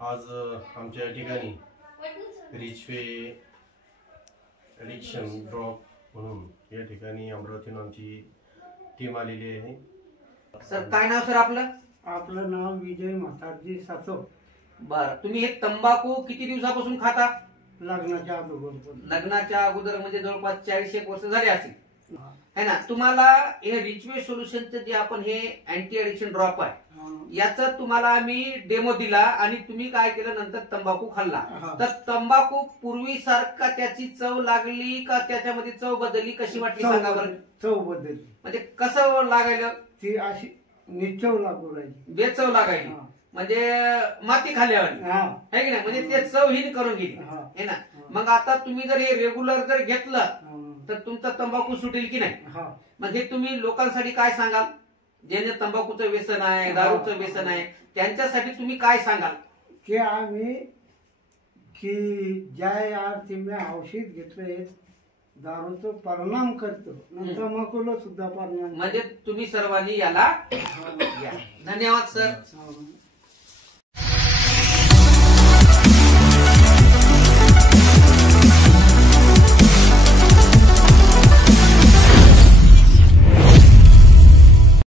आज आमच्या ठिकाणी रिचवे ॲडिक्शन ड्रॉप म्हणून या ठिकाणी अमरावतीहून आमची टीम आलेली आहे। सर काय नाव सर आपलं? आपलं नाव विजय म्हातारजी सासो। बरं, तुम्ही हे तंबाखू किती दिवसापासून खाता? लग्नाच्या अगोदर। लग्नाच्या अगोदर म्हणजे जवळपास 40-1 वर्ष झाले असतील है ना। तुम्हाला हे रिचवे सोल्युशनचं जे आपण हे अँटी ॲडिक्शन ड्रॉप आहे याचा तुम्हाला आम्ही डेमो दिला आणि तुम्ही काय केलं नंतर तंबाखू खाल्ला, तर तंबाखू पूर्वीसारखा त्याची चव लागली का त्याच्यामध्ये चव बदलली, कशी वाटली सांगा बरं? चव बदलली म्हणजे कसं लागायला? ती अशी निचव लागू राहिली, बेचव लागायली, म्हणजे माती खाल्ल्यावर आहे की नाही, म्हणजे ते चवहीन करून गेली है ना। मग आता तुम्ही जर हे रेग्युलर जर घेतलं तर तुमचा तंबाखू सुटेल की नाही? मग हे तुम्ही लोकांसाठी काय सांगाल ज्यांना तंबाखूचं व्यसन आहे, दारूचं व्यसन आहे, त्यांच्यासाठी तुम्ही काय सांगाल? की आम्ही ज्या यार तुम्ही औषध घेतलंय दारूचा परिणाम करतो, तंबाखूला सुद्धा परिणाम, म्हणजे तुम्ही सर्वांनी याला धन्यवाद सर।